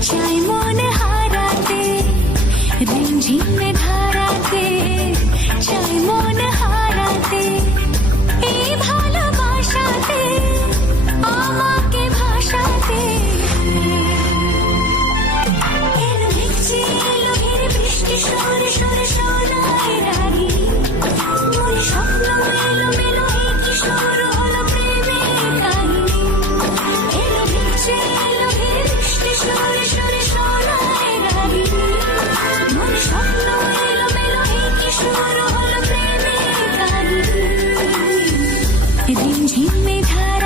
Shine 情没太。